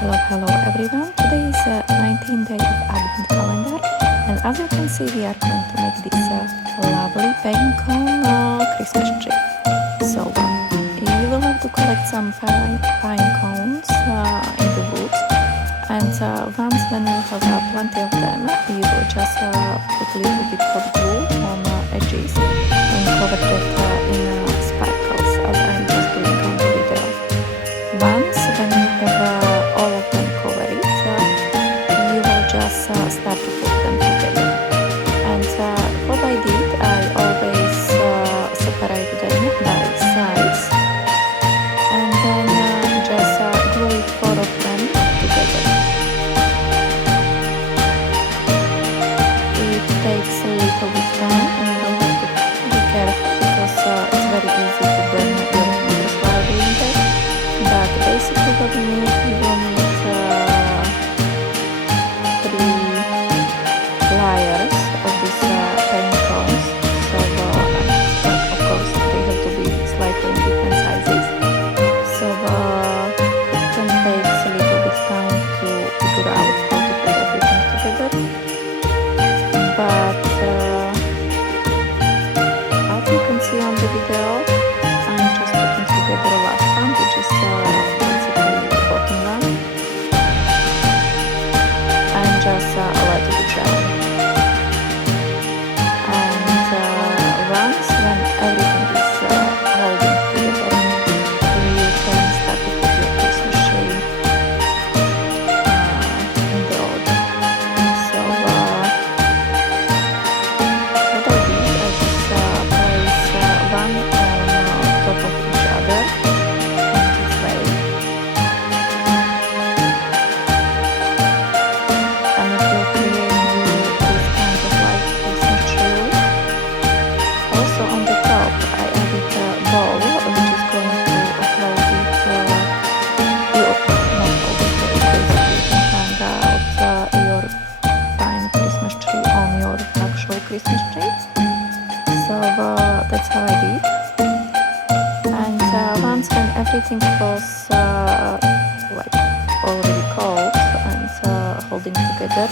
Hello everyone. Today is 19th day of Advent calendar, and as you can see, we are going to make this lovely pine cone Christmas tree. So you will have to collect some pine cones in the woods, and once when you have plenty of them, you will just put a little bit of glue on edges and cover that in sparkles, as I'm just doing on the video. Once when you have all of them covered, you will just start to put them together. And what I did, I always separate them by size, and then just glue four of them together. It takes a little bit time, and you will have to be careful because it's very easy to burn your fingers while doing that. But basically what we need, we will need 3 layers of these pine cones. So of course they have to be slightly in different sizes. So it can take a little bit time to figure out how to put everything together. But as you can see on the video, I'm just putting together the last one, which is basically the bottom one, and just let it dry. And once when everything is holding together, you can start to put your Christmas tree in the order. So what I did, I just place one on top of each other in this way. And it will create this kind of like Christmas tree. Also on the top, I added a bowl, which is going to hold it. Basically you can hang out your fine Christmas tree on your actual Christmas tree. So that's how I did. And once when everything was like already cold and holding together,